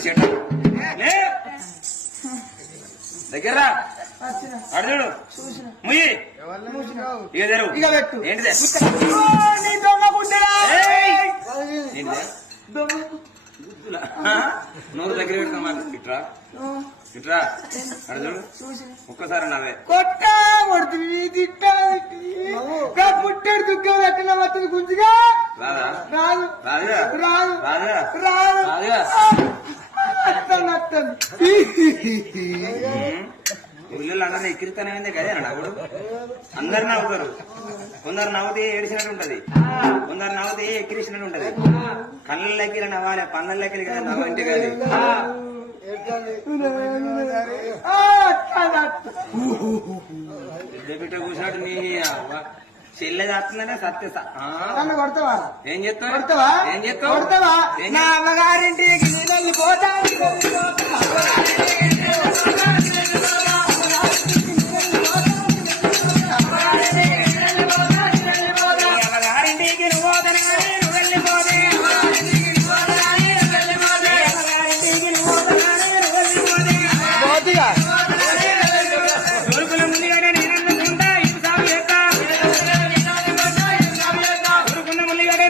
చెట్టు దగ్గర అడుగుడు ముయ్యి ఇక తెరువు ఏంటిదే నువ్వు దగ్గర పెడతామా ఇట్రా ఇట్రా అడుగుడు ఒక్కసారి నవ్వే కొట్ట కొడుతుంది పుట్టాడు దుఃఖం ఎక్కడ వస్తుంది గుంజుగా రాదా రాదు రాదుగా రాదు రాదుగా రాదు రాదుగా అత్తది పిల్లలు అందరినీ ఎక్కిరిస్తానే కదే నవ్వుడు అందరు నవ్వుతారు కొందరు నవ్వుతే ఏడిచినట్టు ఉంటది కొందరు నవ్వుతే ఎక్కిరిచినట్టు ఉంటది కళ్ళకి నవ్వాలి పన్నెళ్ళకి కదా నవ్వంటే కాదు బిడ్డ కూర్చున్నట్టు నీ చెల్లె చేస్తుందనే సత్య కొడతావా ఏం చెప్తావు కొడతావా ఏం చెప్తావు కొడతావా నా అమ్మగారింటికి పోతా